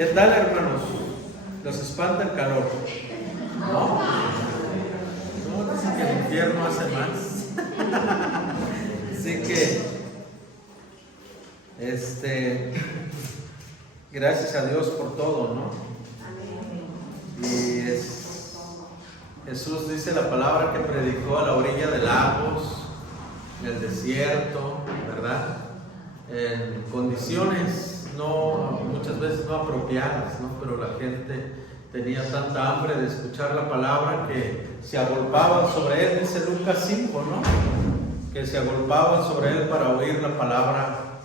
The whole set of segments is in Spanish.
¿Qué tal, hermanos? ¿Los espanta el calor? No, no, dicen que el infierno hace más. Así que, gracias a Dios por todo, ¿no? Y Jesús dice la palabra que predicó a la orilla de lagos, en el desierto, ¿verdad? En condiciones muchas veces no apropiadas, ¿no? Pero la gente tenía tanta hambre de escuchar la palabra que se agolpaban sobre él, dice Lucas 5, ¿no? Que se agolpaban sobre él para oír la palabra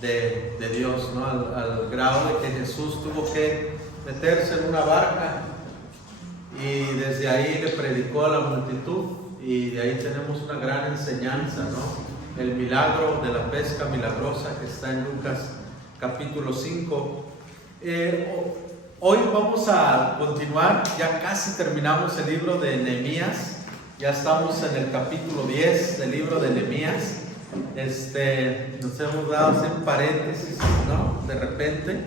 de Dios, ¿no? Al grado de que Jesús tuvo que meterse en una barca y desde ahí le predicó a la multitud, y de ahí tenemos una gran enseñanza, ¿no? El milagro de la pesca milagrosa que está en Lucas capítulo 5. Hoy vamos a continuar, ya casi terminamos el libro de Nehemías, ya estamos en el capítulo 10 del libro de Nehemías. Nos hemos dado un paréntesis, ¿no? De repente.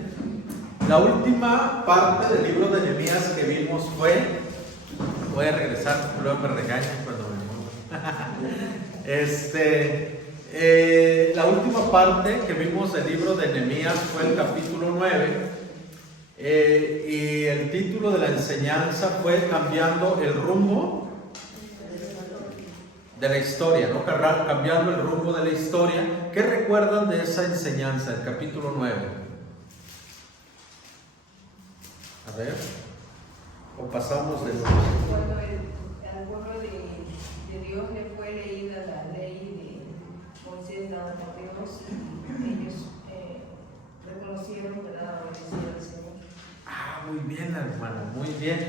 La última parte del libro de Nehemías que vimos voy a regresar, luego me regañan cuando me muevo. La última parte que vimos del libro de Nehemías fue el capítulo 9, y el título de la enseñanza fue Cambiando el rumbo de la historia, ¿no? Cambiando el rumbo de la historia. ¿Qué recuerdan de esa enseñanza, el capítulo 9? A ver, o pasamos de nuevo. Cuando al pueblo de Dios le fue leída la ley de Moisés dada por Dios, y ellos reconocieron, ¿verdad?, obedecieron al Señor. Muy bien, hermana, muy bien.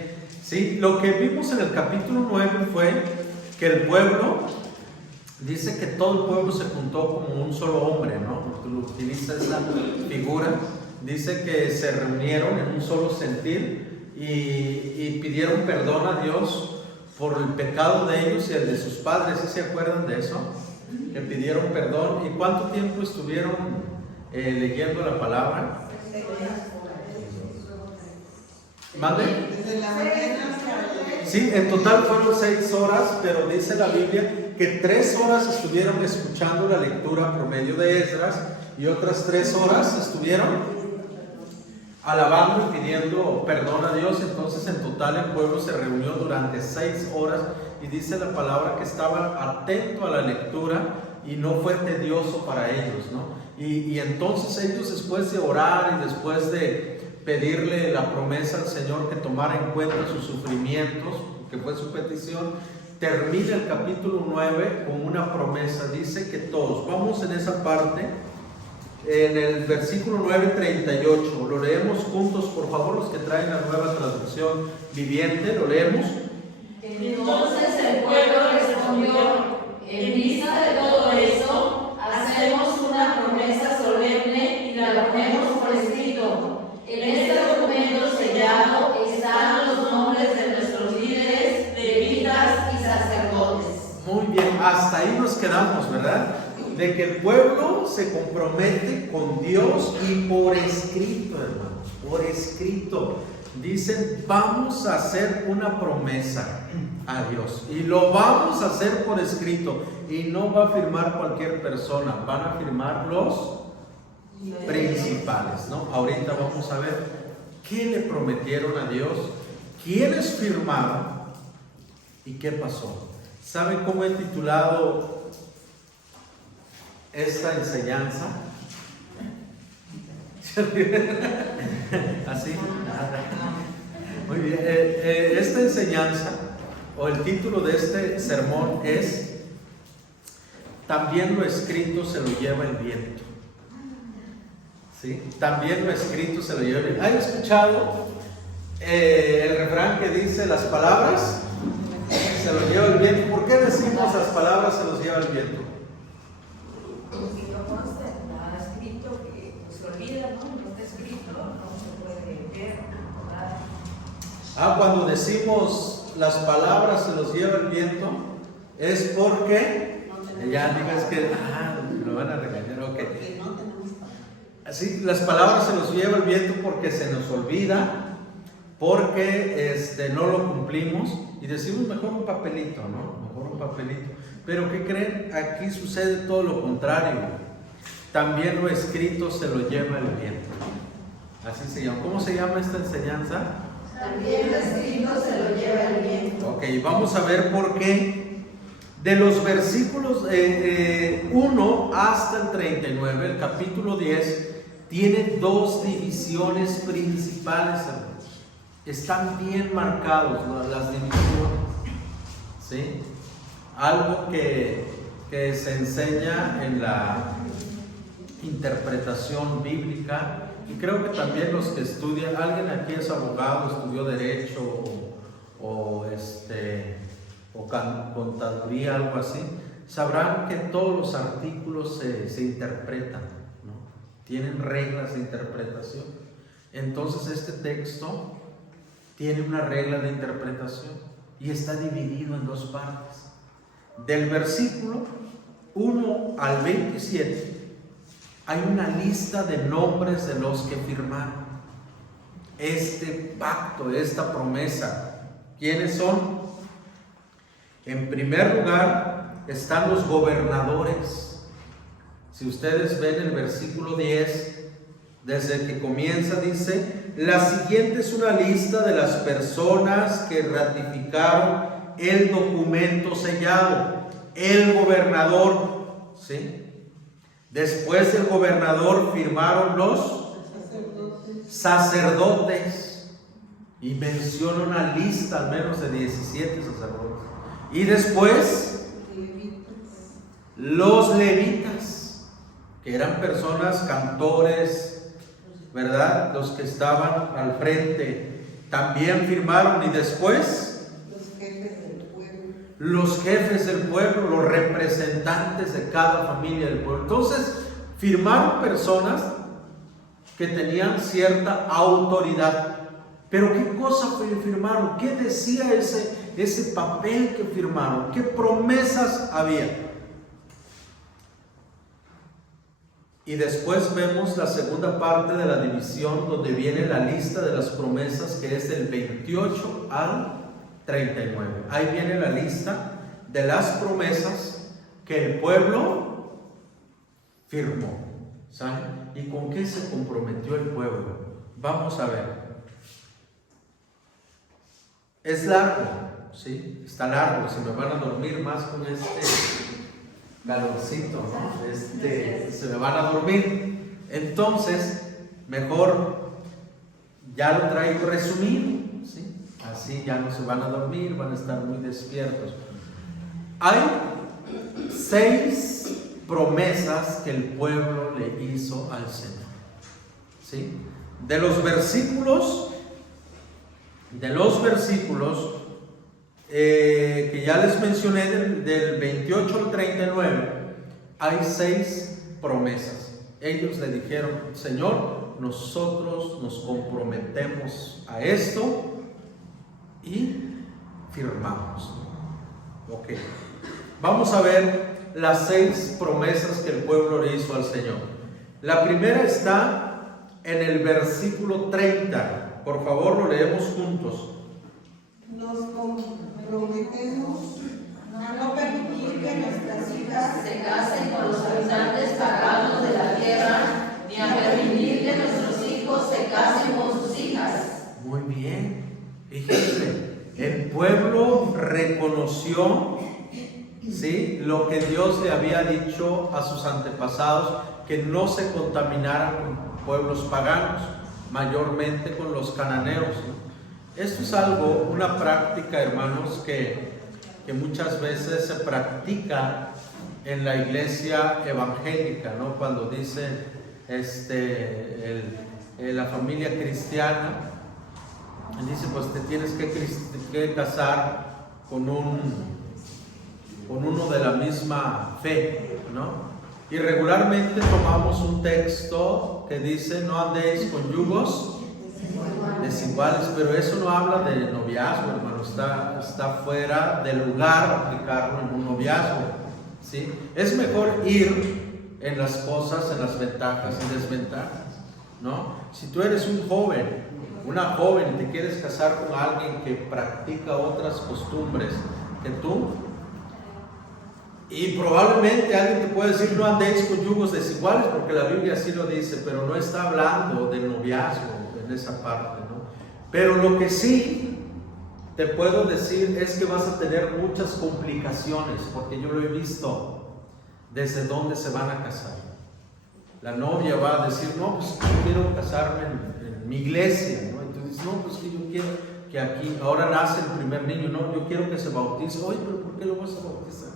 Sí, lo que vimos en el capítulo 9 fue que el pueblo, dice que todo el pueblo se juntó como un solo hombre, ¿no? Utiliza esa figura. Dice que se reunieron en un solo sentir y pidieron perdón a Dios por el pecado de ellos y el de sus padres. ¿Sí se acuerdan de eso? Que pidieron perdón. ¿Y cuánto tiempo estuvieron leyendo la palabra? ¿Mande? Sí, en total fueron 6 horas, pero dice la Biblia que 3 horas estuvieron escuchando la lectura por medio de Esdras y otras 3 horas estuvieron alabando y pidiendo perdón a Dios. Entonces en total el pueblo se reunió durante 6 horas, y dice la palabra que estaba atento a la lectura y no fue tedioso para ellos, ¿no? Y entonces ellos, después de orar y después de pedirle la promesa al Señor que tomara en cuenta sus sufrimientos, que fue su petición, termina el capítulo 9 con una promesa. Dice que todos, vamos en esa parte, en el versículo 9:38, lo leemos juntos, por favor, los que traen la Nueva Traducción Viviente, lo leemos. Entonces el pueblo respondió: en vista de todo eso, hacemos una promesa solemne y la ponemos por escrito. En este documento sellado están los nombres de nuestros líderes, levitas y sacerdotes. Muy bien, hasta ahí nos quedamos, ¿verdad? De que el pueblo se compromete con Dios, y por escrito, hermanos, por escrito. Dicen, vamos a hacer una promesa a Dios y lo vamos a hacer por escrito, y no va a firmar cualquier persona, van a firmar los principales, ¿no? Ahorita vamos a ver qué le prometieron a Dios, quiénes firmaron y qué pasó. ¿Saben cómo he titulado esta enseñanza? ¿Así? Muy bien. Esta enseñanza, o el título de este sermón es También lo escrito se lo lleva el viento. ¿Sí? También lo escrito se lo lleva el viento. ¿Han escuchado el refrán que dice las palabras se lo lleva el viento? ¿Por qué decimos las palabras se los lleva el viento? Si no consta nada escrito, que se olvida, ¿no? No está escrito, no se puede ver, nada. Cuando decimos las palabras se los lleva el viento, es porque ya digas que lo van a regañar, ok. sí, las palabras se los lleva el viento porque se nos olvida, porque no lo cumplimos y decimos mejor un papelito, ¿no? Mejor un papelito. Pero ¿qué creen? Aquí sucede todo lo contrario. También lo escrito se lo lleva el viento. Así se llama. ¿Cómo se llama esta enseñanza? También lo escrito se lo lleva el viento. Ok, vamos a ver por qué. De los versículos 1 hasta el 39, el capítulo 10, tiene dos divisiones principales, hermanos. Están bien marcados, ¿no?, las divisiones, ¿sí? Algo que se enseña en la interpretación bíblica, y creo que también los que estudian, alguien aquí es abogado, estudió derecho o contaduría, algo así, sabrán que todos los artículos se interpretan, ¿no? Tienen reglas de interpretación. Entonces este texto tiene una regla de interpretación y está dividido en dos partes. Del versículo 1 al 27 hay una lista de nombres de los que firmaron este pacto, esta promesa. ¿Quiénes son? En primer lugar están los gobernadores. Si ustedes ven el versículo 10, desde que comienza dice: la siguiente es una lista de las personas que ratificaron el documento sellado. El gobernador, ¿sí? Después del gobernador firmaron los sacerdotes, y menciona una lista al menos de 17 sacerdotes. Y después los levitas, que eran personas, cantores, ¿verdad?, los que estaban al frente, también firmaron. Y después los jefes del pueblo, los representantes de cada familia del pueblo. Entonces firmaron personas que tenían cierta autoridad. Pero ¿qué cosa firmaron? ¿Qué decía ese papel que firmaron? ¿Qué promesas había? Y después vemos la segunda parte de la división, donde viene la lista de las promesas, que es del 28 al 39. Ahí viene la lista de las promesas que el pueblo firmó, ¿saben? ¿Y con qué se comprometió el pueblo? Vamos a ver. Es largo, ¿sí? Está largo. Se me van a dormir más con este calorcito, ¿no? Se me van a dormir. Entonces, mejor ya lo traigo resumido, ¿sí? Así ya no se van a dormir, van a estar muy despiertos. Hay 6 promesas que el pueblo le hizo al Señor, ¿sí? De los versículos que ya les mencioné, del 28 al 39, hay 6 promesas. Ellos le dijeron: Señor, nosotros nos comprometemos a esto y firmamos. Ok, vamos a ver las 6 promesas que el pueblo le hizo al Señor. La primera está en el versículo 30. Por favor, lo leemos juntos. Nos comprometemos a no permitir que nuestras hijas Se casen con los habitantes paganos de la tierra, ni a permitir que nuestros hijos se casen con sus hijas. Muy bien. Fíjense, el pueblo reconoció, ¿sí?, lo que Dios le había dicho a sus antepasados, que no se contaminaran con pueblos paganos, mayormente con los cananeos. Esto es algo, una práctica, hermanos, que muchas veces se practica en la iglesia evangélica, ¿no? Cuando dice la familia cristiana, dice: pues te tienes que casar con uno de la misma fe, ¿no? Y regularmente tomamos un texto que dice: no andéis con yugos desiguales, pero eso no habla de noviazgo, hermano. Está fuera de lugar aplicarlo en un noviazgo, ¿sí? Es mejor ir en las cosas, en las ventajas y desventajas, ¿no? Si tú eres un joven, una joven, y te quieres casar con alguien que practica otras costumbres que tú, y probablemente alguien te puede decir no andéis con yugos desiguales, porque la Biblia así lo dice, pero no está hablando del noviazgo en esa parte, ¿no? Pero lo que sí te puedo decir es que vas a tener muchas complicaciones, porque yo lo he visto desde dónde se van a casar. La novia va a decir, no, pues yo quiero casarme en mi iglesia, ¿no? Y tú dices, no, pues que yo quiero que aquí, ahora nace el primer niño, no, yo quiero que se bautice. Oye, pero ¿por qué lo vas a bautizar?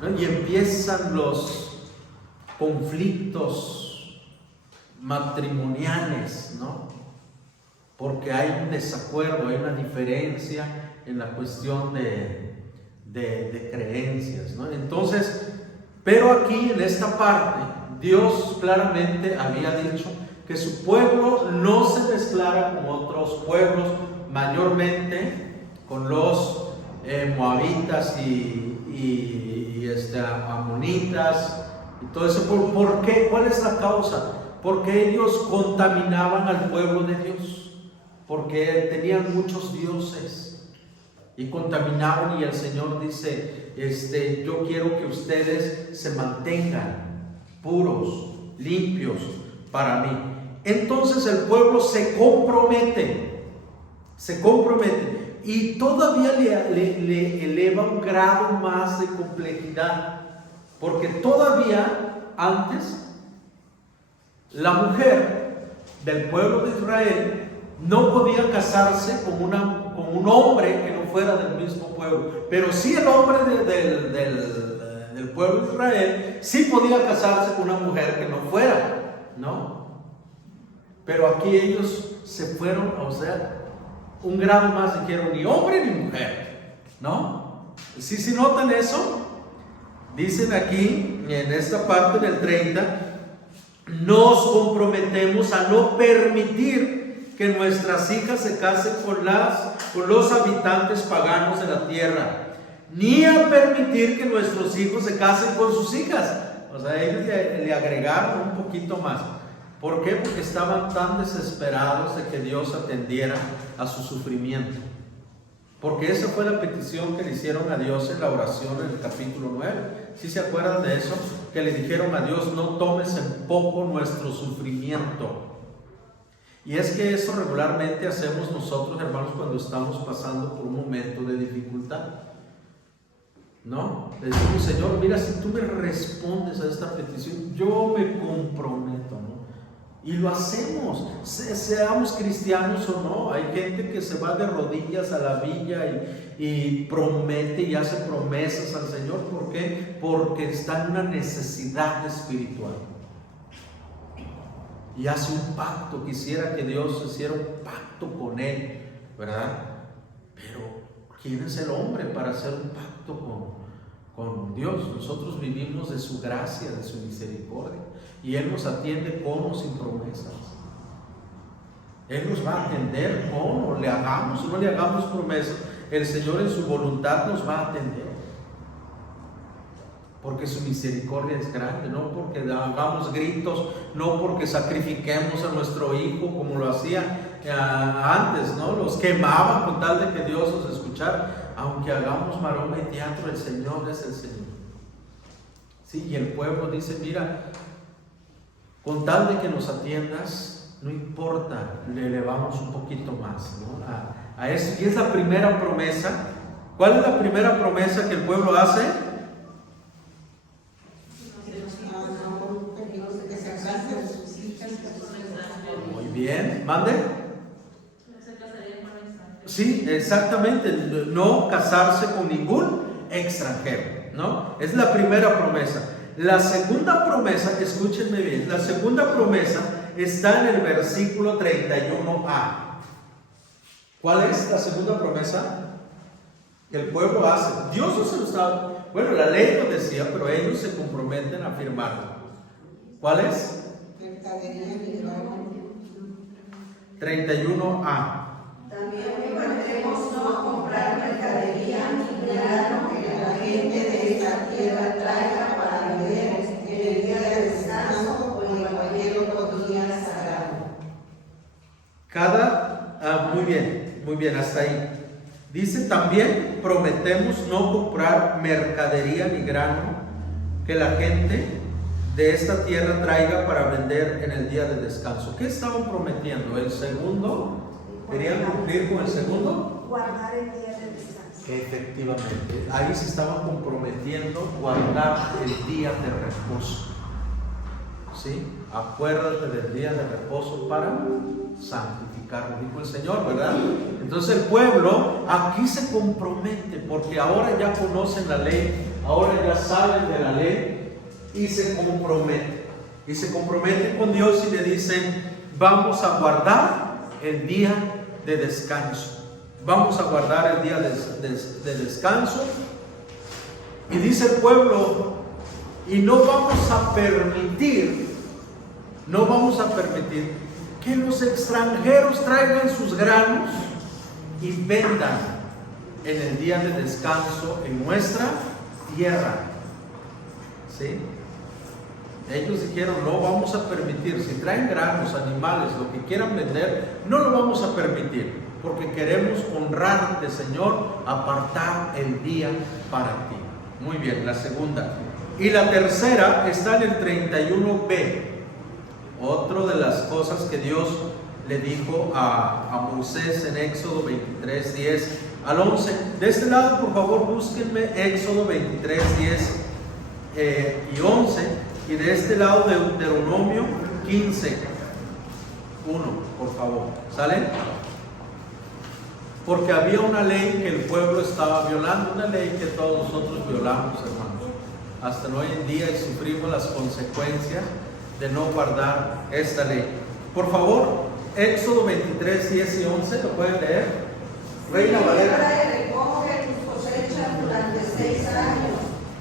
¿No? Y empiezan los conflictos matrimoniales, ¿no? Porque hay un desacuerdo, hay una diferencia en la cuestión de creencias, ¿no? Entonces, pero aquí en esta parte, Dios claramente había dicho que su pueblo no se mezclara con otros pueblos, mayormente con los moabitas y amonitas y todo eso. ¿Por qué? ¿Cuál es la causa? Porque ellos contaminaban al pueblo de Dios, porque tenían muchos dioses y contaminaban, y el Señor dice, yo quiero que ustedes se mantengan puros, limpios para mí. Entonces el pueblo se compromete y todavía le eleva un grado más de complejidad, porque todavía antes la mujer del pueblo de Israel no podía casarse con un hombre que no fuera del mismo pueblo, pero sí el hombre del pueblo de Israel sí podía casarse con una mujer que no fuera, ¿no? Pero aquí ellos se fueron, o sea, un grado más, dijeron ni hombre ni mujer, ¿no? ¿Sí notan eso? Dicen aquí, en esta parte del 30, nos comprometemos a no permitir que nuestras hijas se casen con los habitantes paganos de la tierra, ni a permitir que nuestros hijos se casen con sus hijas. O sea, ellos le agregaron un poquito más. ¿Por qué? Porque estaban tan desesperados de que Dios atendiera a su sufrimiento. Porque esa fue la petición que le hicieron a Dios en la oración en el capítulo 9. ¿Sí se acuerdan de eso? Que le dijeron a Dios, no tomes en poco nuestro sufrimiento. Y es que eso regularmente hacemos nosotros, hermanos, cuando estamos pasando por un momento de dificultad, ¿no? Le decimos, Señor, mira, si tú me respondes a esta petición, yo me comprometo, ¿no? Y lo hacemos, seamos cristianos o no. Hay gente que se va de rodillas a la villa y promete y hace promesas al Señor. ¿Por qué? Porque está en una necesidad espiritual. Y hace un pacto, quisiera que Dios hiciera un pacto con él, ¿verdad? Pero ¿quién es el hombre para hacer un pacto con Dios? Nosotros vivimos de su gracia, de su misericordia, y Él nos atiende con o sin promesas. Él nos va a atender con o le hagamos o no le hagamos promesas. El Señor en su voluntad nos va a atender, porque su misericordia es grande, no porque hagamos gritos, no porque sacrifiquemos a nuestro hijo como lo hacía antes, ¿no? Los quemaban con tal de que Dios los escuchara. Aunque hagamos maroma y teatro, el Señor es el Señor. Sí, y el pueblo dice, mira, con tal de que nos atiendas, no importa, le elevamos un poquito más, ¿no? A eso. Y es la primera promesa. ¿Cuál es la primera promesa que el pueblo hace? Muy bien, mande. Sí, exactamente, no casarse con ningún extranjero, ¿no? Es la primera promesa. La segunda promesa, escúchenme bien, la segunda promesa está en el versículo 31a. ¿Cuál es la segunda promesa que el pueblo hace? Dios no se lo estaba, bueno, la ley lo decía, pero ellos se comprometen a firmarlo. ¿Cuál es? 31a. También prometemos no comprar mercadería ni grano que la gente de esta tierra traiga para vender en el día de descanso día sagrado. Muy bien, hasta ahí. Dice también, prometemos no comprar mercadería ni grano que la gente de esta tierra traiga para vender en el día de descanso. ¿Qué estaban prometiendo? ¿El segundo? ¿Querían cumplir con el segundo? Guardar el día de descanso. Efectivamente, ahí se estaban comprometiendo guardar el día de reposo. ¿Sí? Acuérdate del día de reposo para santificarlo, dijo el Señor, ¿verdad? Entonces el pueblo aquí se compromete, porque ahora ya conocen la ley, ahora ya saben de la ley y se comprometen. Y se comprometen con Dios y le dicen: vamos a guardar el día de descanso. Vamos a guardar el día de descanso. Y dice el pueblo: y no vamos a permitir que los extranjeros traigan sus granos y vendan en el día de descanso en nuestra tierra. ¿Sí? Ellos dijeron: no vamos a permitir, si traen granos, animales, lo que quieran vender, no lo vamos a permitir, porque queremos honrarte, Señor, apartar el día para ti. Muy bien, la segunda. Y la tercera está en el 31b. Otro de las cosas que Dios le dijo a Moisés en Éxodo 23, 10 al 11. De este lado, por favor, búsquenme Éxodo 23, 10 y 11. Y de este lado, Deuteronomio 15, 1, por favor. ¿Sale? Porque había una ley que el pueblo estaba violando, una ley que todos nosotros violamos, hermanos, hasta hoy en día, y sufrimos las consecuencias de no guardar esta ley. Por favor, Éxodo 23, 10 y 11, ¿lo pueden leer? Reina Valera. Recoge tus cosechas durante 6 años,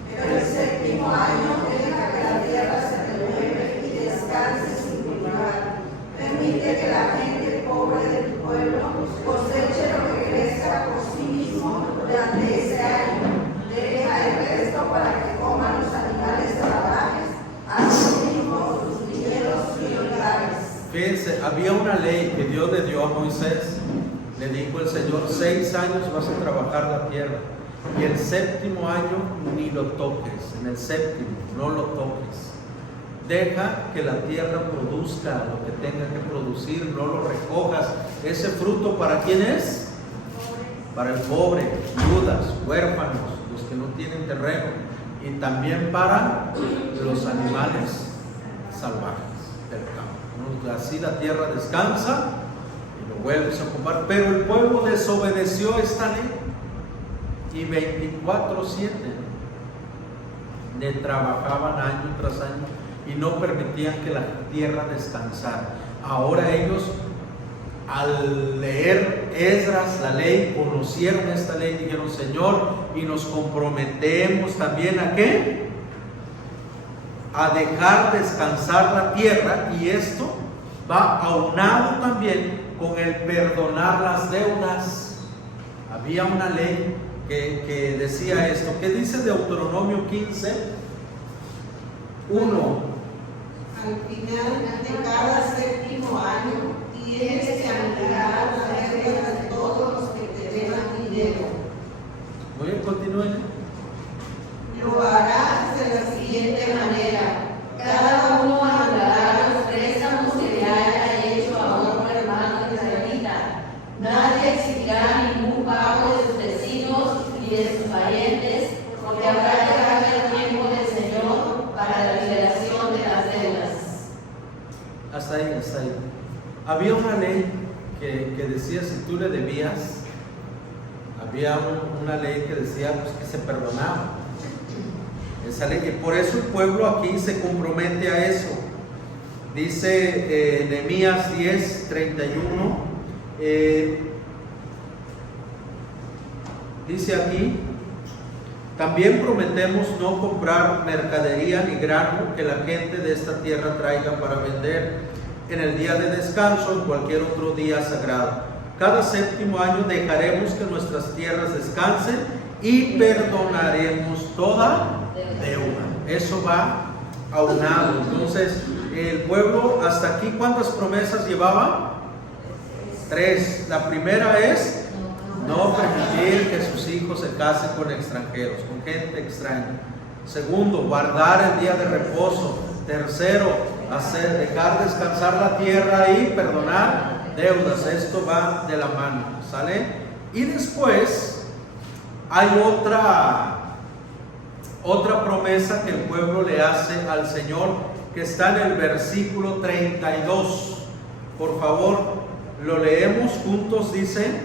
pero el séptimo año deja que la tierra se renueve y descanse sin cultivar. Permite que la gente pobre de tu pueblo coseche lo que crezca por sí mismo durante ese año. Deja el resto para que coman los animales salvajes, así mismo tus viñedos y olivares. Fíjense, había una ley que Dios le dio a Moisés. Le dijo el Señor: 6 años vas a trabajar la tierra, y el séptimo año ni lo toques. En el séptimo no lo toques. Deja que la tierra produzca lo que tenga que producir, no lo recojas. Ese fruto, ¿para quién es? Para el pobre, viudas, huérfanos, los que no tienen terreno, y también para los animales salvajes del campo. Así la tierra descansa y lo vuelves a ocupar. Pero el pueblo desobedeció esta ley y 24/7 le trabajaban año tras año y no permitían que la tierra descansara. Ahora ellos, al leer Esdras la ley, conocieron esta ley y dijeron: Señor, y nos comprometemos también ¿a qué? A dejar descansar la tierra. Y esto va aunado también con el perdonar las deudas. Había una ley que decía esto. ¿Qué dice Deuteronomio 15, 1? Al final de cada séptimo año tienes que anular las deudas de todos los que te deban dinero. Muy bien, continúen. Lo harás de la siguiente manera: Cada uno anulará los préstamos que le haya hecho a otro hermano israelita. Nadie exigirá ningún pago de sus vecinos ni de sus parientes, porque habrá llegado el tiempo del Señor para la liberación de las deudas. Hasta ahí. Había una ley que decía: si tú le debías, había una ley que decía pues, que se perdonaba. Esa ley, y por eso el pueblo aquí se compromete a eso. Dice Nehemías 10, 31. Dice aquí: también prometemos no comprar mercadería ni grano que la gente de esta tierra traiga para vender en el día de descanso o en cualquier otro día sagrado. Cada séptimo año dejaremos que nuestras tierras descansen y perdonaremos toda deuda. Eso va aunado. Entonces el pueblo hasta aquí, ¿cuántas promesas llevaba? 3. La primera es no permitir que sus hijos se casen con extranjeros, con gente extraña. Segundo, guardar el día de reposo. Tercero, dejar descansar la tierra y perdonar deudas. Esto va de la mano, ¿sale? Y después hay otra promesa que el pueblo le hace al Señor, que está en el versículo 32. Por favor, lo leemos juntos. Dice: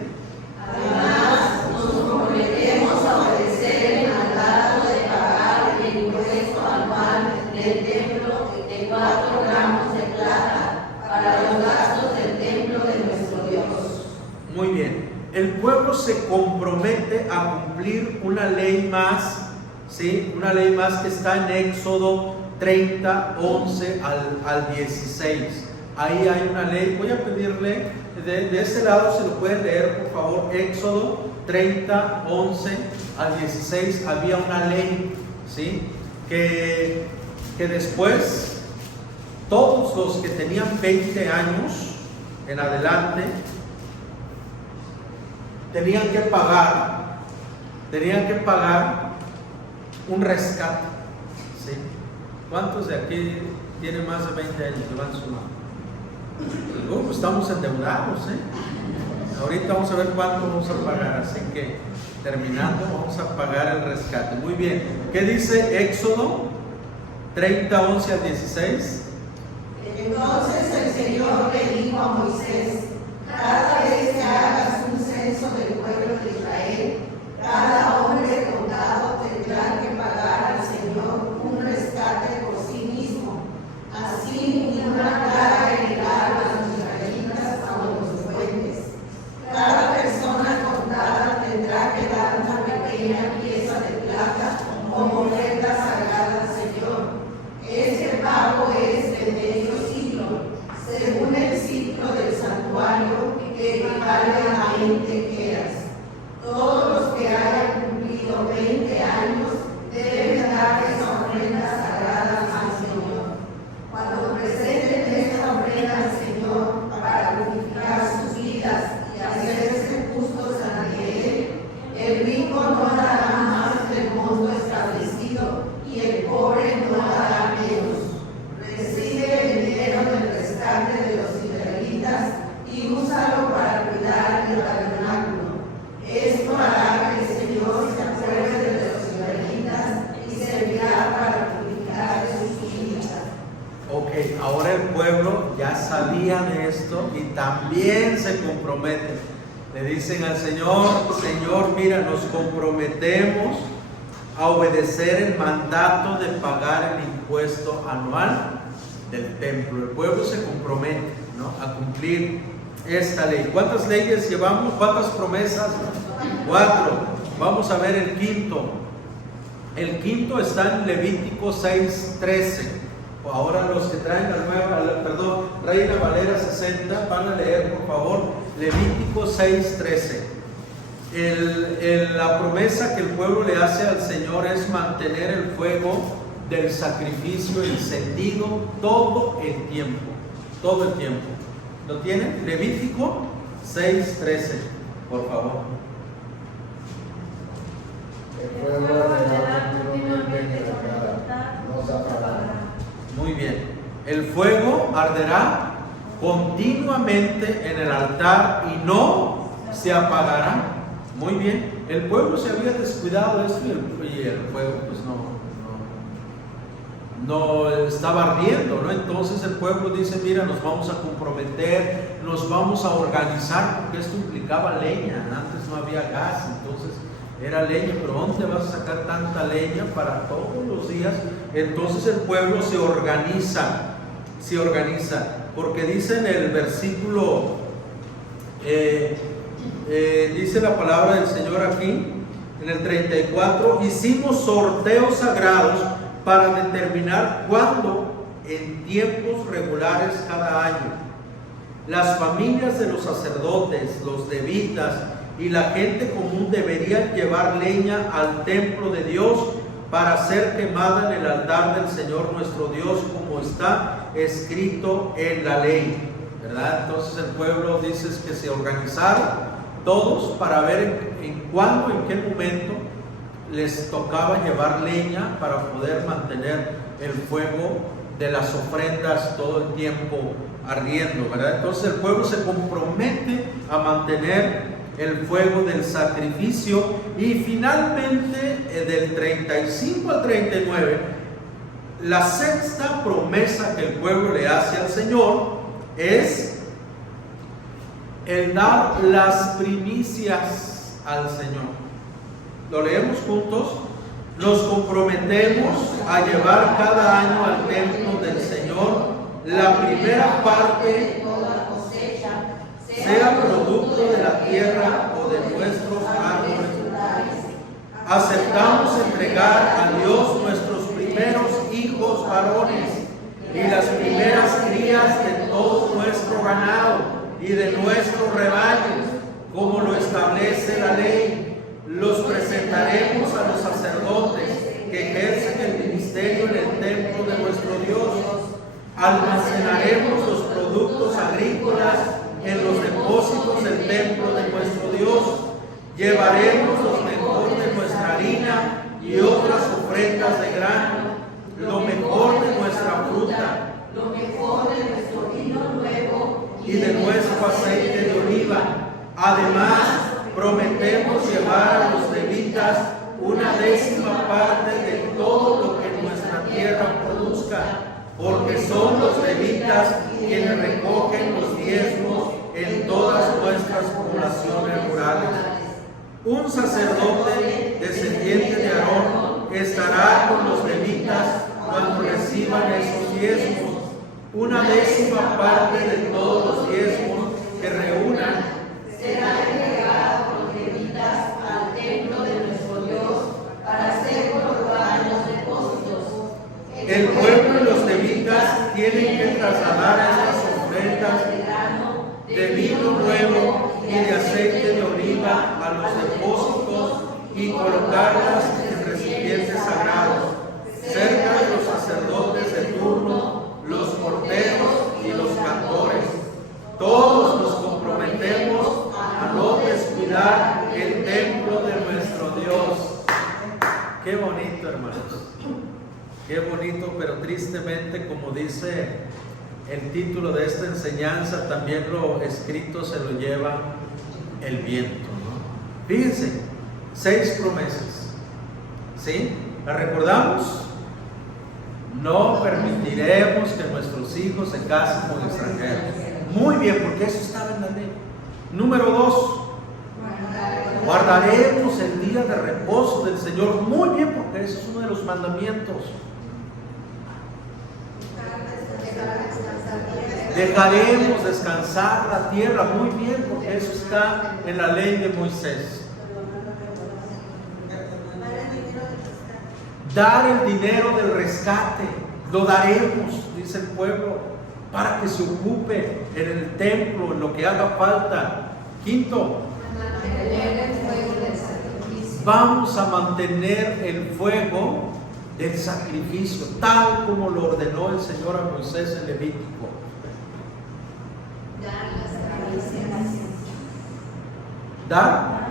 además, nos comprometemos a obedecer el mandato de pagar el impuesto anual del templo de 4 gramos de plata para los gastos del templo de nuestro Dios. Muy bien. El pueblo se compromete a cumplir una ley más, ¿sí? Una ley más que está en Éxodo 30, 11 al 16. Ahí hay una ley. Voy a pedirle, de este lado se lo pueden leer, por favor. Éxodo 30, 11 al 16. Había una ley, ¿sí? Que después todos los que tenían 20 años en adelante tenían que pagar un rescate, ¿sí? ¿Cuántos de aquí tienen más de 20 años? Levanten su mano. Pues estamos endeudados, Ahorita vamos a ver cuánto vamos a pagar, así que terminando vamos a pagar el rescate. Muy bien. ¿Qué dice Éxodo 30, 11 al 16? Entonces el Señor le dijo a Moisés: cada vez que hagas un censo del pueblo de Israel, cada hombre contado tendrá que pagar al Señor un rescate por sí mismo. Así ninguna plaga herirá a los israelitas como los bueyes. Cada persona contada tendrá que dar una pequeña pieza de plata como ofrenda sagrada al Señor. Este pago es de medio ciclo, según el ciclo del santuario, que equivale a 20 queras. Todos los que hayan cumplido 20 años deben dar esa ofrenda sagrada al Señor. Cuando presenten esta ofrenda al Señor para purificar sus vidas y hacerse justos ante Él, el rico no dará más del monto establecido y el pobre no dará menos. Recibe el dinero del rescate de los israelitas y úsalo para cuidar el tabernáculo. Esto hará que el Señor se acuerde de los israelitas y servirá para purificar sus vidas. Ok, ahora el pueblo ya sabía de esto y también se compromete. Le dicen al Señor: Señor, mira, nos comprometemos a obedecer el mandato de pagar el impuesto anual del templo. El pueblo se compromete, ¿no?, a cumplir esta ley. ¿Cuántas leyes llevamos? ¿Cuántas promesas? 4. Vamos a ver el quinto. El quinto está en Levítico 6:13. Ahora los que traen Reina Valera 60 van a leer, por favor, Levítico 6:13. La promesa que el pueblo le hace al Señor es mantener el fuego del sacrificio encendido todo el tiempo. Todo el tiempo. ¿Lo tienen? Levítico 6:13, por favor. El fuego arderá continuamente sobre el altar, no se apagará. Muy bien. El fuego arderá continuamente en el altar y no se apagará. Muy bien. El pueblo se había descuidado de esto y el fuego pues no estaba ardiendo, ¿no? Entonces el pueblo dice: mira, nos vamos a comprometer, nos vamos a organizar, porque esto implicaba leña. Antes no había gas, entonces era leña, pero ¿dónde vas a sacar tanta leña para todos los días? Entonces el pueblo se organiza, porque dice en el versículo, dice la palabra del Señor aquí, en el 34, hicimos sorteos sagrados para determinar cuándo, en tiempos regulares cada año, las familias de los sacerdotes, los levitas y la gente común deberían llevar leña al templo de Dios para ser quemada en el altar del Señor nuestro Dios, como está escrito en la ley, ¿verdad? Entonces el pueblo dice que se organizaron todos para ver en cuándo, en qué momento les tocaba llevar leña para poder mantener el fuego de las ofrendas todo el tiempo ardiendo, ¿verdad? Entonces el pueblo se compromete a mantener el fuego del sacrificio, y finalmente del 35 al 39, la sexta promesa que el pueblo le hace al Señor es el dar las primicias al Señor. Lo leemos juntos. Nos comprometemos a llevar cada año al templo del Señor la primera parte de toda cosecha, sea producto de la tierra o de nuestros árboles. Aceptamos entregar a Dios nuestros primeros hijos varones y las primeras crías de todo nuestro ganado y de nuestros rebaños, como lo establece la ley. Los presentaremos a los sacerdotes que ejercen el ministerio en el templo de nuestro Dios. Almacenaremos los productos agrícolas en los depósitos del templo de nuestro Dios. Llevaremos lo mejor de nuestra harina y otras ofrendas de grano, lo mejor de nuestra fruta, lo mejor de nuestro vino nuevo y de nuestro aceite de oliva. Además, prometemos llevar a los levitas una décima parte de todo lo que nuestra tierra produzca, porque son los levitas quienes recogen los diezmos en todas nuestras poblaciones rurales. Un sacerdote descendiente de Aarón estará con los levitas cuando reciban esos diezmos. Una décima parte de todos los diezmos que reúnan será entregada por los levitas al templo de nuestro Dios para ser colocada en los depósitos. El pueblo y los levitas tienen que trasladar estas ofrendas de vino nuevo y de aceite de oliva a los depósitos y colocarlas en recipientes sagrados, cerca de los sacerdotes de turno, los porteros y los cantores. Todos nos comprometemos a no descuidar el templo de nuestro Dios. Qué bonito, hermanos. Qué bonito, pero tristemente, como dice el título de esta enseñanza, también lo escrito se lo lleva el viento, ¿no? Fíjense, 6 promesas, ¿sí? ¿Las recordamos? No permitiremos que nuestros hijos se casen con extranjeros. Muy bien, porque eso estaba en la ley. Número 2, guardaremos el día de reposo del Señor. Muy bien, porque eso es uno de los mandamientos. Dejaremos descansar la tierra. Muy bien, porque eso está en la ley de Moisés. Dar el dinero del rescate, lo daremos, dice el pueblo, para que se ocupe en el templo, en lo que haga falta. 5, vamos a mantener el fuego del sacrificio, tal como lo ordenó el Señor a Moisés en Levítico. Dar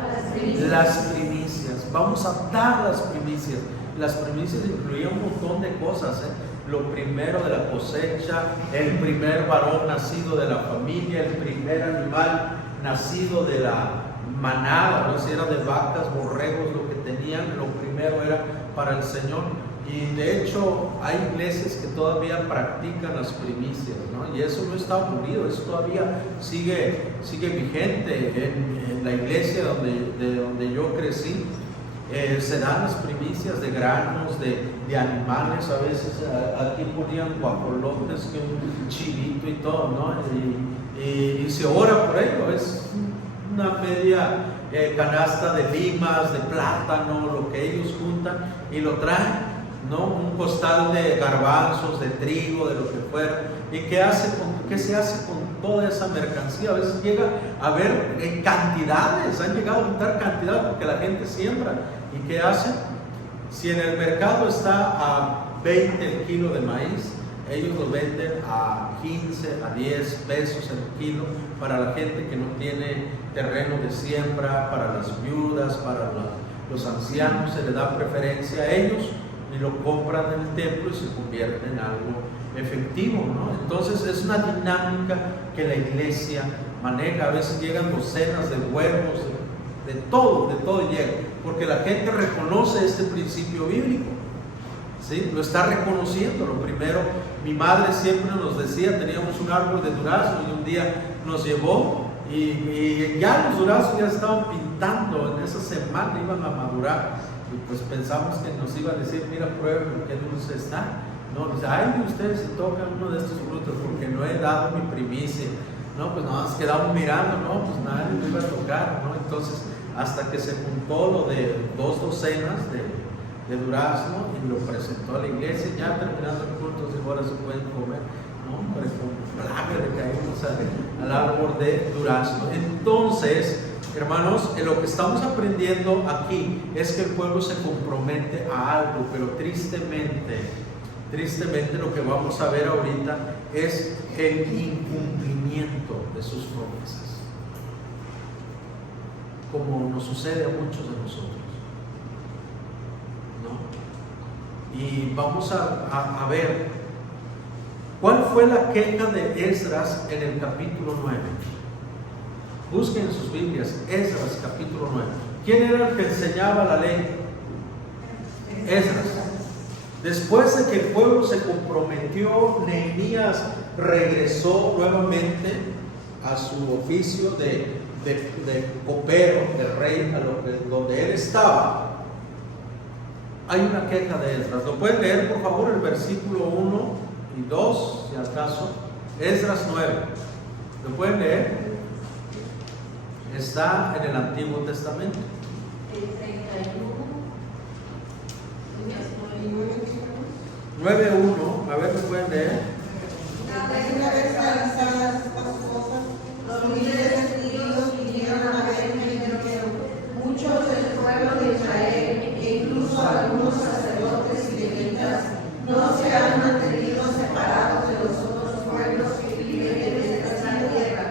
las primicias. Vamos a dar las primicias. Las primicias incluían un montón de cosas, Lo primero de la cosecha, el primer varón nacido de la familia, el primer animal nacido de la manada, no sé si era de vacas, borregos, lo que tenían, lo primero era para el Señor. Y de hecho hay iglesias que todavía practican las primicias, ¿no? Y eso no está aburrido, eso todavía sigue vigente en la iglesia de donde yo crecí. Se dan las primicias de granos, de animales. A veces aquí ponían guajolotes, que un chivito y todo, ¿no? Y se ora por ello. Es una media canasta de limas, de plátano, lo que ellos juntan y lo traen, ¿no? Un costal de garbanzos, de trigo, de lo que fuera. ¿Y qué se hace con toda esa mercancía? A veces llega a haber cantidades, han llegado a juntar cantidades porque la gente siembra. ¿Y qué hacen? Si en el mercado está a 20 el kilo de maíz, Ellos los venden a 15, a 10 pesos el kilo para la gente que no tiene terreno de siembra, para las viudas, para los ancianos, se les da preferencia a ellos y lo compran en el templo y se convierte en algo efectivo, ¿no? Entonces es una dinámica que la iglesia maneja. A veces llegan docenas de huevos, de todo llega, porque la gente reconoce este principio bíblico, ¿sí? Lo está reconociendo. Lo primero, mi madre siempre nos decía, teníamos un árbol de durazno y un día nos llevó y ya los duraznos ya estaban pintando, en esa semana iban a madurar y pues pensamos que nos iba a decir, mira, prueben qué dulce está. No, dice, ay de ustedes si tocan uno de estos frutos porque no he dado mi primicia. No, pues nada más quedamos mirando, no, pues nadie lo iba a tocar, ¿no? Entonces, hasta que se juntó lo de 2 docenas de durazno y lo presentó a la iglesia, ya terminando el culto, dijo, ahora se pueden comer, ¿no? Pero con plaga le caímos al árbol de durazno. Entonces, hermanos, lo que estamos aprendiendo aquí es que el pueblo se compromete a algo, pero tristemente lo que vamos a ver ahorita es el incumplimiento de sus promesas, como nos sucede a muchos de nosotros, ¿no? Y vamos a ver cuál fue la queja de Esdras en el capítulo 9. Busquen en sus Biblias, Esdras capítulo 9. ¿Quién era el que enseñaba la ley? Esdras. Después de que el pueblo se comprometió, Nehemías regresó nuevamente a su oficio de copero del rey, donde él estaba. Hay una queja de Esdras. ¿Lo pueden leer, por favor, el versículo 1 y 2, si acaso? Esdras 9. ¿Lo pueden leer? Está en el Antiguo Testamento. 9:1, a ver, ¿lo pueden leer? Una vez realizadas estas cosas, los líderes judíos vinieron a verme y dijeron, muchos del pueblo de Israel, e incluso algunos sacerdotes y levitas, no se han mantenido separados de los otros pueblos que viven en esta tierra.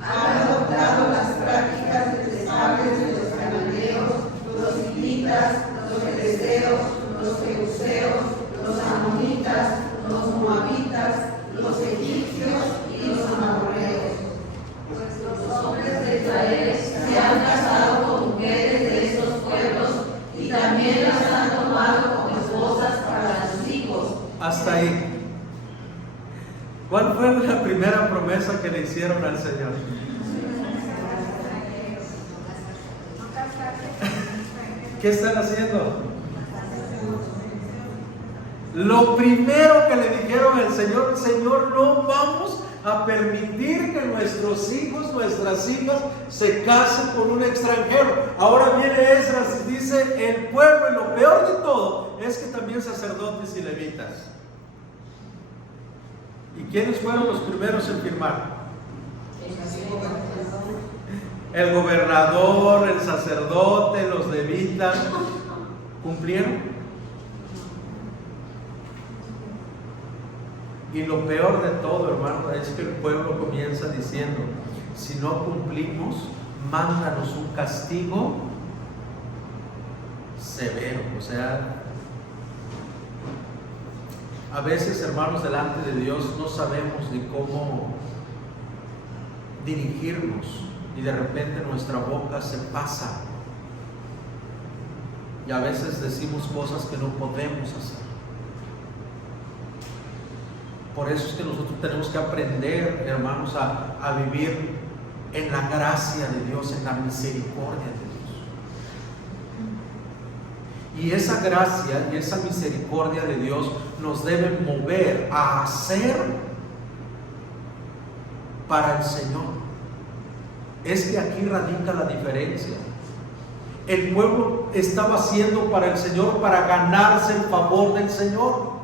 Han adoptado las prácticas detestables de los cananeos, los hititas, los fereceos, los jebuseos, los amonitas, los moabitas, los egipcios y los amorreos. Los hombres de Israel se han casado con mujeres de estos pueblos y también las han tomado como esposas para sus hijos. Hasta ahí. ¿Cuál fue la primera promesa que le hicieron al Señor? ¿Qué están haciendo? Lo primero que le dijeron al Señor, Señor, no vamos a permitir que nuestros hijos, nuestras hijas se casen con un extranjero. Ahora viene Esdras y dice, el pueblo, y lo peor de todo es que también sacerdotes y levitas. ¿Y quiénes fueron los primeros en firmar? El gobernador, el sacerdote, los levitas. ¿Cumplieron? Y lo peor de todo, hermano, es que el pueblo comienza diciendo, si no cumplimos, mándanos un castigo severo. O sea, a veces, hermanos, delante de Dios no sabemos ni cómo dirigirnos y de repente nuestra boca se pasa y a veces decimos cosas que no podemos hacer. Por eso es que nosotros tenemos que aprender, hermanos, a vivir en la gracia de Dios, en la misericordia de Dios. Y esa gracia y esa misericordia de Dios nos deben mover a hacer para el Señor. Es que aquí radica la diferencia. El pueblo estaba haciendo para el Señor, para ganarse el favor del Señor,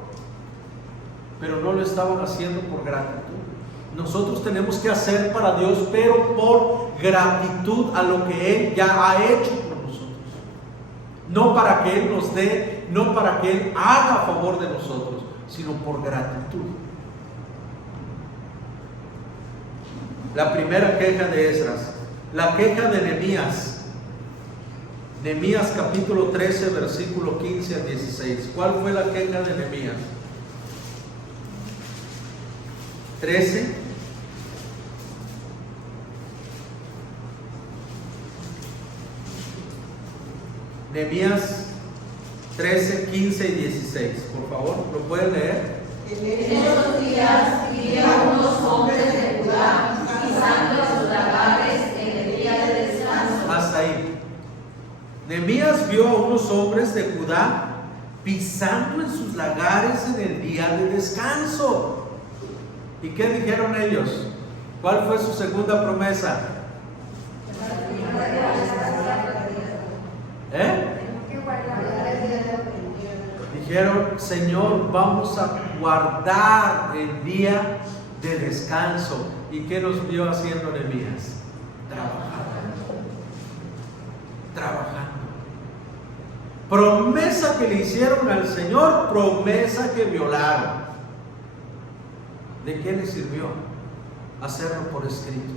pero no lo estaban haciendo por gratitud. Nosotros tenemos que hacer para Dios, pero por gratitud a lo que Él ya ha hecho por nosotros. No para que Él nos dé, no para que Él haga a favor de nosotros, sino por gratitud. La primera queja de Esdras. La queja de Nehemías. Nehemías capítulo 13, versículo 15 al 16. ¿Cuál fue la queja de Nehemías? 13. Nehemías 13, 15 y 16. Por favor, ¿lo pueden leer? En esos días vi a unos hombres de Judá pisando sus lagares en el día de descanso. Hasta ahí. Nehemías vio a unos hombres de Judá pisando en sus lagares en el día de descanso. ¿Y qué dijeron ellos? ¿Cuál fue su segunda promesa? Dijeron, Señor, vamos a guardar el día de descanso. ¿Y qué nos vio haciendo Nehemías? Trabajando. Promesa que le hicieron al Señor, promesa que violaron. ¿De qué le sirvió? Hacerlo por escrito.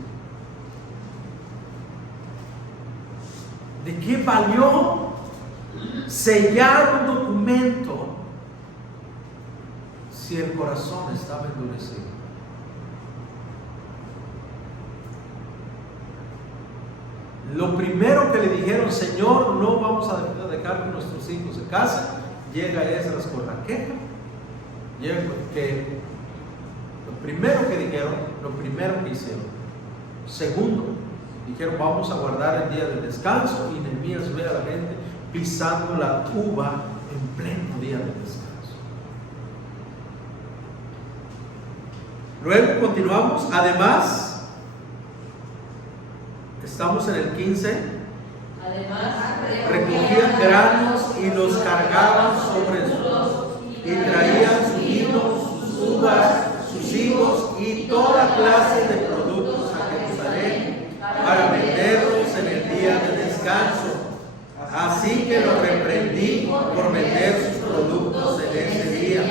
¿De qué valió sellar un documento si el corazón estaba endurecido? Lo primero que le dijeron, Señor, no vamos a dejar que nuestros hijos se casen. Llega Esdras con la queja. Lo primero que dijeron, lo primero que hicieron. Segundo, dijeron, vamos a guardar el día de descanso. Y Nehemías ve a la gente pisando la uva en pleno día de descanso. Luego continuamos. Además, estamos en el 15. Además, recogían granos y los cargaban sobre y traían su vino, sus uvas, sus higos y toda clase de productos a Jerusalén para venderlos en el día de descanso. Así que los reprendí por vender sus productos en ese día.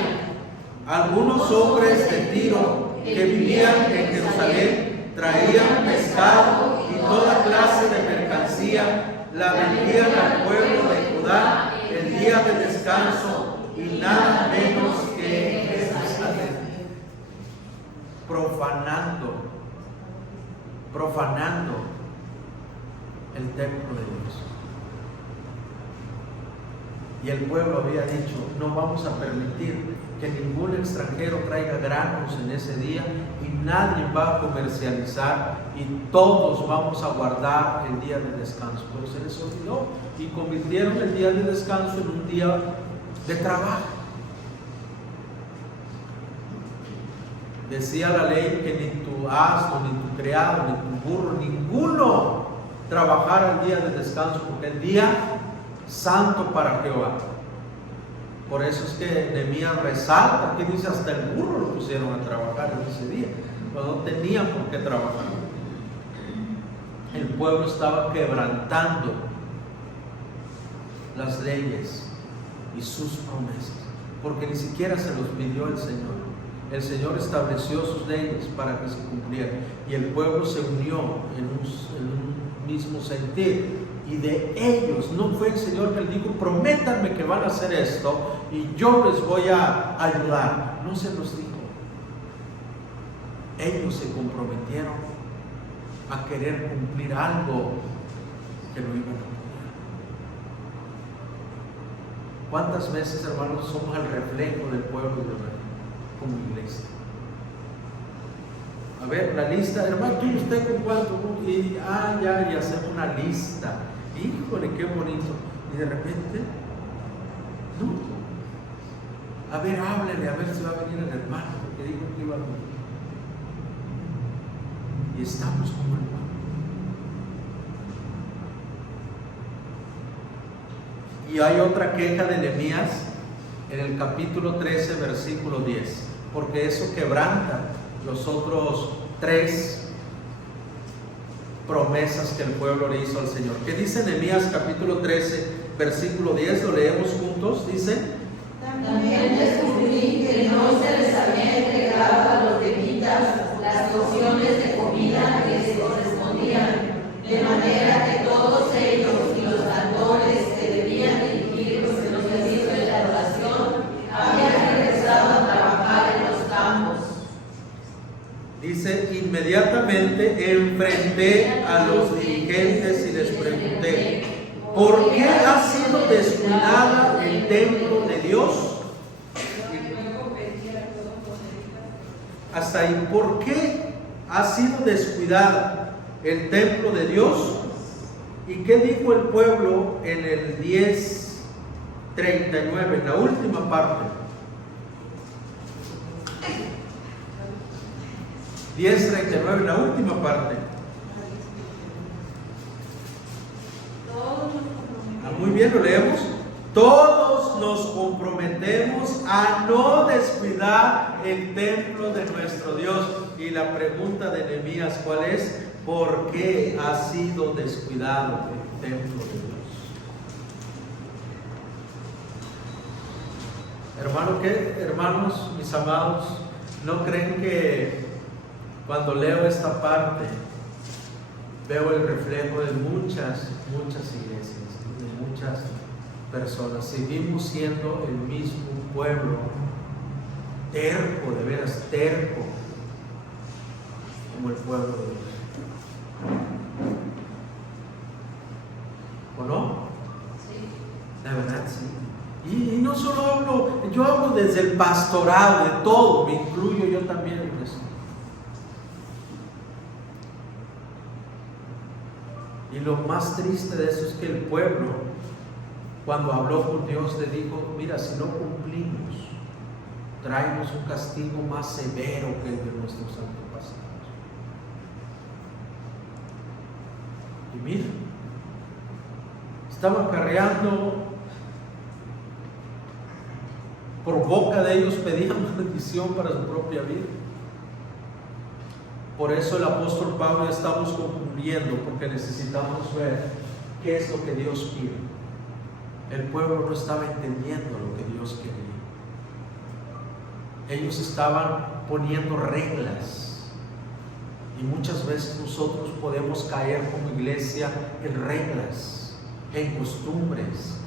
Algunos hombres de Tiro que vivían en Jerusalén traían pescado y toda clase de mercancía, la vendían al pueblo de Judá el día de descanso y nada menos que en Jerusalén. Profanando el templo de Dios. Y el pueblo había dicho, no vamos a permitir que ningún extranjero traiga granos en ese día y nadie va a comercializar y todos vamos a guardar el día de descanso. Pero se les olvidó y convirtieron el día de descanso en un día de trabajo. Decía la ley que ni tu asno, ni tu criado, ni tu burro, ninguno trabajara el día de descanso, porque el día santo para Jehová. Por eso es que Nehemías resalta, que dice hasta el burro lo pusieron a trabajar en ese día, cuando no tenían por qué trabajar. El pueblo estaba quebrantando las leyes y sus promesas, porque ni siquiera se los pidió el Señor. El Señor estableció sus leyes para que se cumplieran y el pueblo se unió en un mismo sentir. Y de ellos, no fue el Señor que les dijo, prométanme que van a hacer esto y yo les voy a ayudar. No se los dijo. Ellos se comprometieron a querer cumplir algo que no iban a cumplir. ¿Cuántas veces, hermanos, somos el reflejo del pueblo de Dios como iglesia? A ver, la lista, hermano, ¿tú usted con cuánto? Y hacemos una lista. Híjole, qué bonito. Y de repente, no. A ver, háblele, a ver si va a venir el hermano, porque dijo que iba a venir. Y estamos como el hermano. Y hay otra queja de Nehemías en el capítulo 13, versículo 10, porque eso quebranta los otros 3 promesas que el pueblo le hizo al Señor. ¿Qué dice Nehemías capítulo 13, versículo 10? Lo leemos juntos. Dice: también descubrí que no se les había entregado a los levitas las porciones de comida inmediatamente enfrenté a los dirigentes y les pregunté: ¿por qué ha sido descuidada el templo de Dios? Hasta ahí. ¿Por qué ha sido descuidada el templo de Dios? ¿Y qué dijo el pueblo en el 10:39, en la última parte? 10:39, en la última parte. Muy bien, lo leemos. Todos nos comprometemos a no descuidar el templo de nuestro Dios. Y la pregunta de Nehemías, ¿cuál es? ¿Por qué ha sido descuidado el templo de Dios? Hermanos, mis amados, ¿no creen que cuando leo esta parte veo el reflejo de muchas iglesias, de muchas personas? Seguimos siendo el mismo pueblo, terco, de veras terco, como el pueblo de Dios. ¿O no? Sí. La verdad, sí. Y no solo hablo, yo hablo desde el pastorado, de todo, me incluyo yo también en eso. Y lo más triste de eso es que el pueblo, cuando habló con Dios, le dijo: mira, si no cumplimos, traemos un castigo más severo que el de nuestros antepasados. Y mira, estaban acarreando, por boca de ellos pedían bendición para su propia vida. Por eso el apóstol Pablo, ya estamos concluyendo, porque necesitamos ver qué es lo que Dios pide. El pueblo no estaba entendiendo lo que Dios quería. Ellos estaban poniendo reglas, y muchas veces nosotros podemos caer como iglesia en reglas, en costumbres.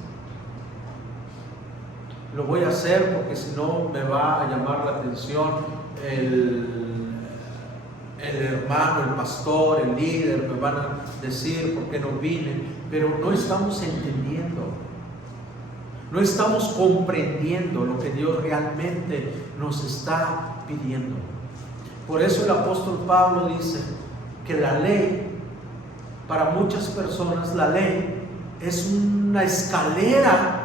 Lo voy a hacer porque si no me va a llamar la atención el hermano, el pastor, el líder, me van a decir por qué no vine, pero no estamos entendiendo, no estamos comprendiendo lo que Dios realmente nos está pidiendo. Por eso el apóstol Pablo dice que la ley, para muchas personas, la ley es una escalera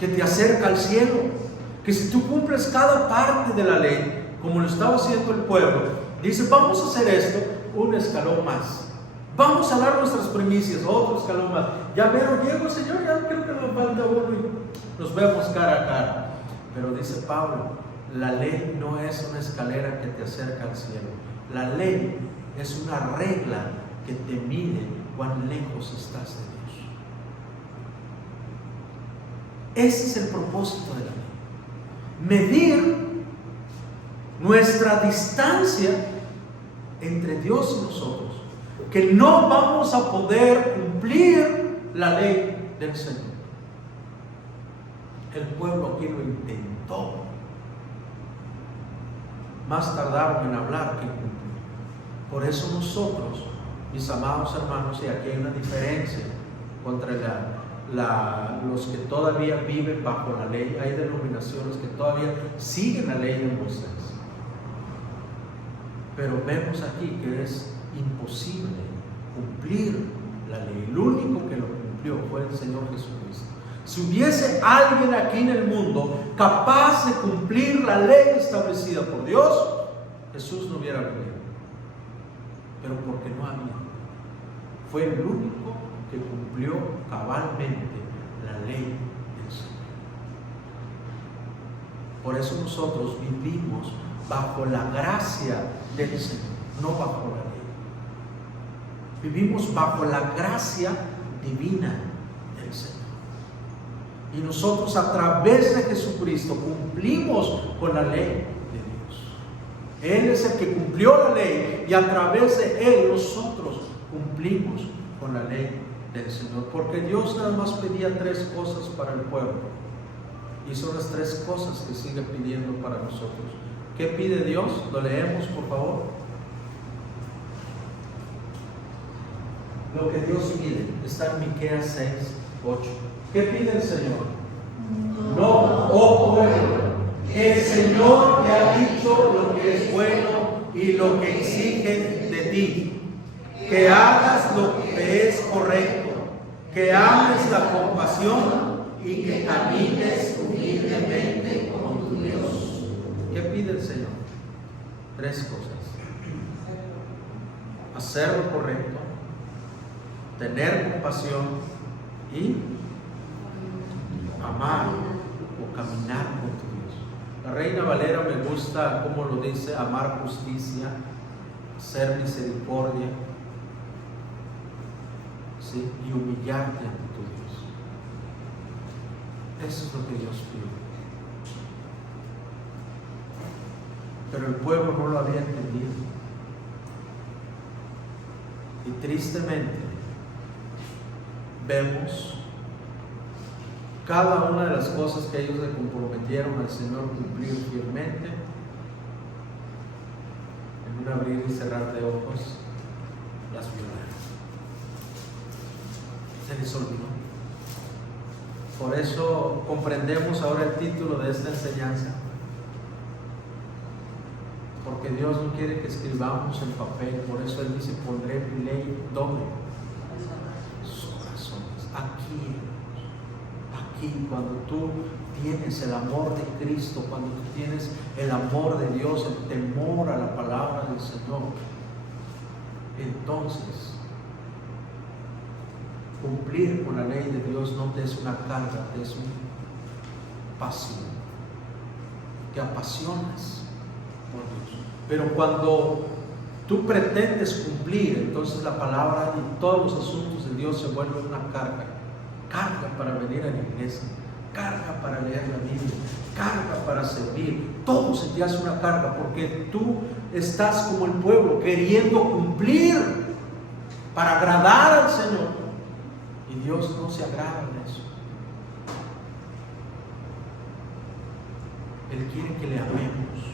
que te acerca al cielo, que si tú cumples cada parte de la ley, como lo estaba haciendo el pueblo, dice: vamos a hacer esto, un escalón más, vamos a dar nuestras primicias, otro escalón más, ya veo, llego, Señor, ya creo que nos falta uno y nos vemos cara a cara. Pero dice Pablo, la ley no es una escalera que te acerca al cielo, la ley es una regla que te mide cuán lejos estás de Dios. Ese es el propósito de la ley, medir nuestra distancia entre Dios y nosotros, que no vamos a poder cumplir la ley del Señor. El pueblo aquí lo intentó, más tardaron en hablar que en cumplir. Por eso nosotros, mis amados hermanos, y aquí hay una diferencia contra los que todavía viven bajo la ley. Hay denominaciones que todavía siguen la ley de Moisés, pero vemos aquí que es imposible cumplir la ley. El único que lo cumplió fue el Señor Jesucristo. Si hubiese alguien aquí en el mundo capaz de cumplir la ley establecida por Dios, Jesús no hubiera venido, pero porque no había. Fue el único que cumplió cabalmente la ley del Señor. Por eso nosotros vivimos bajo la gracia del Señor, no bajo la ley. Vivimos bajo la gracia divina del Señor. Y nosotros, a través de Jesucristo, cumplimos con la ley de Dios. Él es el que cumplió la ley, y a través de Él nosotros cumplimos con la ley del Señor. Porque Dios nada más pedía 3 cosas para el pueblo, y son las 3 cosas que sigue pidiendo para nosotros: ¿Qué pide Dios? Lo leemos, por favor. Lo que Dios pide está en Miqueas 6:8. ¿Qué pide el Señor? No, oh pueblo, que el Señor te ha dicho lo que es bueno y lo que exige de ti, que hagas lo que es correcto, que ames la compasión y que camines humildemente con tu Dios. ¿Qué pide el Señor? 3 cosas: hacer lo correcto, tener compasión y amar o caminar con tu Dios. La Reina Valera me gusta cómo lo dice: amar justicia, hacer misericordia, ¿sí? Y humillarte ante tu Dios. Eso es lo que Dios pide. Pero el pueblo no lo había entendido. Y tristemente vemos cada una de las cosas que ellos le comprometieron al Señor cumplir fielmente, en un abrir y cerrar de ojos, las violaron. Se les olvidó. Por eso comprendemos ahora el título de esta enseñanza, porque Dios no quiere que escribamos en papel. Por eso Él dice: pondré mi ley ¿dónde? Sus corazones. Aquí, cuando tú tienes el amor de Cristo, cuando tú tienes el amor de Dios, el temor a la palabra del Señor, entonces cumplir con la ley de Dios no te es una carga, te es una pasión. Te apasionas por Dios. Pero cuando tú pretendes cumplir, entonces la palabra y todos los asuntos de Dios se vuelven una carga. Carga para venir a la iglesia, carga para leer la Biblia, carga para servir. Todo se te hace una carga porque tú estás como el pueblo queriendo cumplir para agradar al Señor, y Dios no se agrada de eso. Él quiere que le amemos,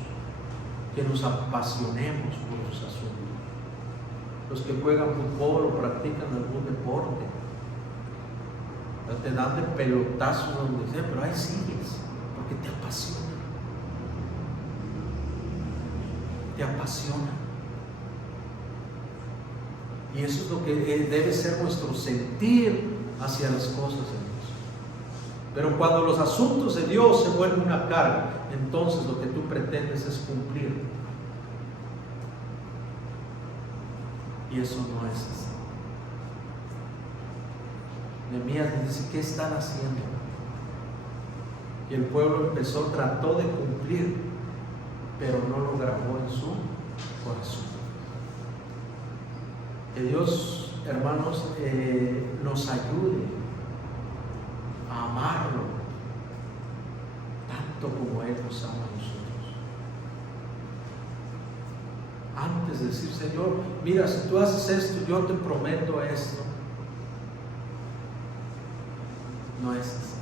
que nos apasionemos por los asuntos. Los que juegan fútbol o practican algún deporte, te dan de pelotazos donde sea, pero ahí sigues, porque te apasiona. Te apasiona. Y eso es lo que debe ser nuestro sentir hacia las cosas de Dios. Pero cuando los asuntos de Dios se vuelven una carga, entonces lo que tú pretendes es cumplir. Y eso no es así. Nehemías dice: ¿qué están haciendo? Y el pueblo trató de cumplir, pero no lo grabó en su corazón. Que Dios, hermanos, nos ayude a amarlo tanto como Él nos ama a nosotros. Antes de decir: Señor, mira, si tú haces esto, yo te prometo esto. No es así.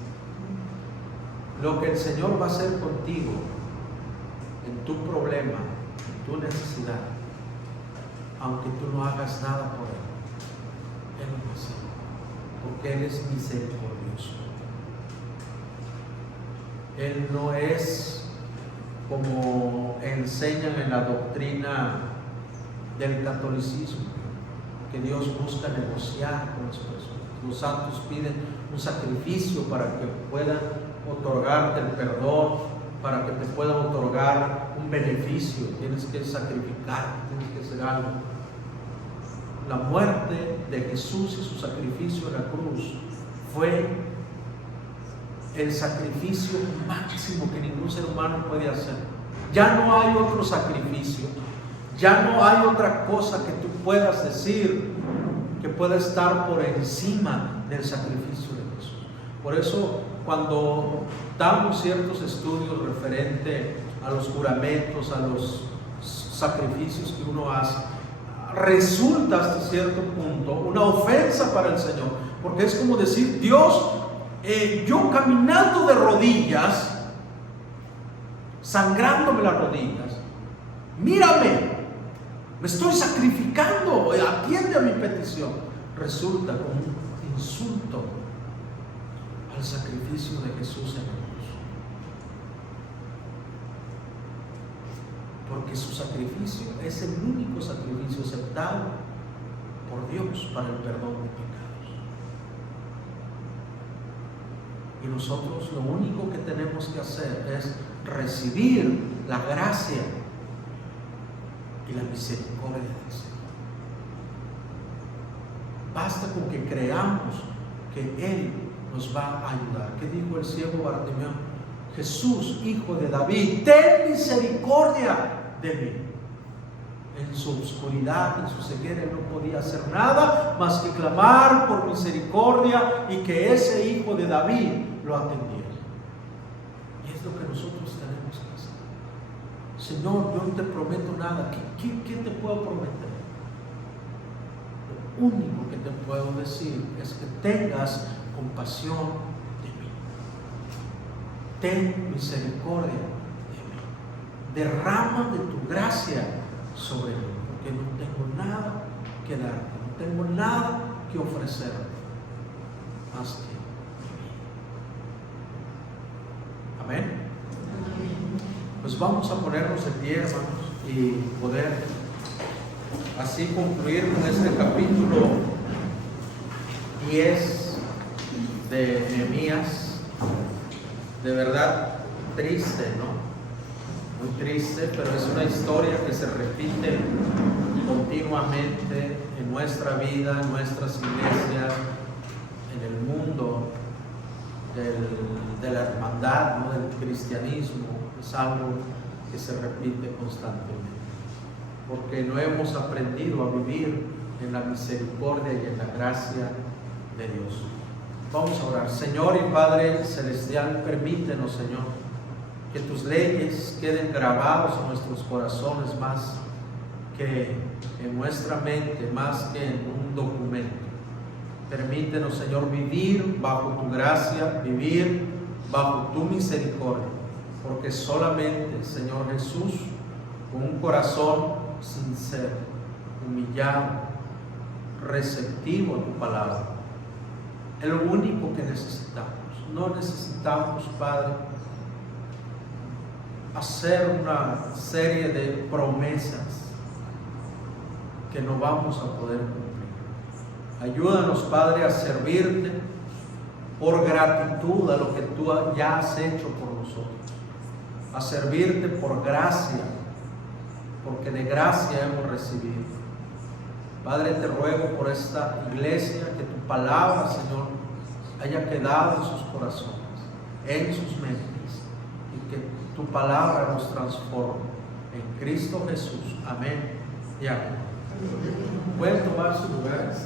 Lo que el Señor va a hacer contigo, en tu problema, en tu necesidad, aunque tú no hagas nada por Él, Él lo va a hacer, porque Él es misericordioso. Él no es como enseñan en la doctrina del catolicismo, que Dios busca negociar con las personas. Los santos piden un sacrificio para que puedan otorgarte el perdón, para que te puedan otorgar un beneficio. Tienes que sacrificar, tienes que hacer algo. La muerte de Jesús y su sacrificio en la cruz fue el sacrificio máximo que ningún ser humano puede hacer. Ya no hay otro sacrificio, ya no hay otra cosa que tú puedas decir que pueda estar por encima del sacrificio de Jesús. Por eso, cuando damos ciertos estudios referente a los juramentos, a los sacrificios que uno hace, resulta hasta cierto punto una ofensa para el Señor, porque es como decir: Dios, yo caminando de rodillas, sangrándome las rodillas. Mírame, me estoy sacrificando, atiende a mi petición. Resulta como un insulto al sacrificio de Jesús en la cruz. Porque su sacrificio es el único sacrificio aceptado por Dios para el perdón de pecados. Y nosotros lo único que tenemos que hacer es recibir la gracia y la misericordia del Señor. Basta con que creamos que Él nos va a ayudar. ¿Qué dijo el ciego Bartimeo? Jesús, hijo de David, ten misericordia de mí. En su oscuridad, en su ceguera, él no podía hacer nada más que clamar por misericordia y que ese hijo de David lo atendiera. Y es lo que nosotros tenemos que hacer. Señor, yo no te prometo nada. ¿Qué te puedo prometer? Lo único que te puedo decir es que tengas compasión de mí. Ten misericordia de mí. Derrama de tu gracia sobre mí, porque no tengo nada que darte, no tengo nada que ofrecerte más que mí. Amén. Pues vamos a ponernos de pie, hermanos, y poder así concluir con este capítulo 10 de Nehemías. De verdad triste, ¿no? Muy triste, pero es una historia que se repite continuamente en nuestra vida, en nuestras iglesias, en el mundo de la hermandad, ¿no? Del cristianismo. Es algo que se repite constantemente, porque no hemos aprendido a vivir en la misericordia y en la gracia de Dios. Vamos a orar. Señor y Padre Celestial, permítenos, Señor, que tus leyes queden grabados en nuestros corazones más que en nuestra mente, más que en un documento. Permítenos, Señor, vivir bajo tu gracia, vivir bajo tu misericordia, porque solamente, Señor Jesús, con un corazón sincero, humillado, receptivo a tu palabra, es lo único que necesitamos. No necesitamos, Padre, hacer una serie de promesas que no vamos a poder cumplir. Ayúdanos, Padre, a servirte por gratitud a lo que tú ya has hecho por nosotros, a servirte por gracia, porque de gracia hemos recibido. Padre, te ruego por esta iglesia que tu palabra, Señor, haya quedado en sus corazones, en sus mentes, y que tu palabra nos transforme. En Cristo Jesús. Amén y amén. Pueden tomar sus lugares.